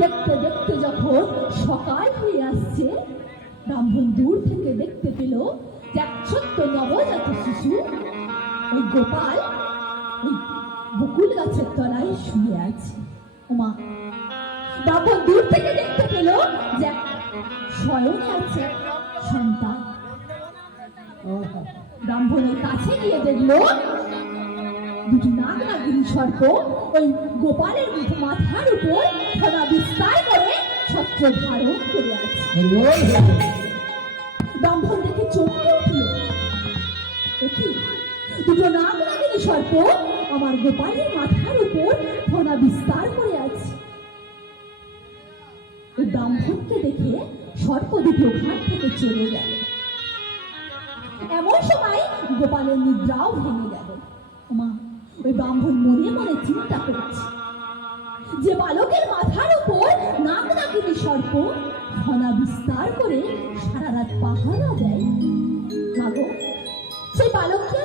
দেখতে দেখতে যখন সকাল হয়ে আসছে, ব্রাহ্মণ দূর থেকে দেখতে পেল যে এক ছোট্ট নবজাত শিশু ওই গোপাল ওই বকুল গাছের তলায় শুয়ে আছে। ওমা, ব্রাহ্মণ দূর থেকে দেখতে পেল যে শয়নে আছে সন্তান। ব্রাহ্মণের কাছে গিয়ে দেখলো দুটি নাগ নাগিনী সর্প ওই গোপালের মাথার উপর ফনা বিস্তার করে ছত্র ধারণ করে আছে। ব্রাহ্মণ দেখে চমকে উঠল, দুটো নাগ নাগিনী সর্প আমার গোপালের মাথার উপর ফনা বিস্তার করে আছে। ওই ব্রাহ্মণকে দেখে সর্প দুটো ওখান থেকে চলে গেল। এমন সময় গোপালের নিদ্রাও ভেঙে গেল। মা, ওই ব্রাহ্মণ মনে মনে চিন্তা করছে যে বালকের মাথার উপর নাগ নাগিনী সর্প ফনা বিস্তার করে সারা রাত পাহারা দেয়, সেই বালককে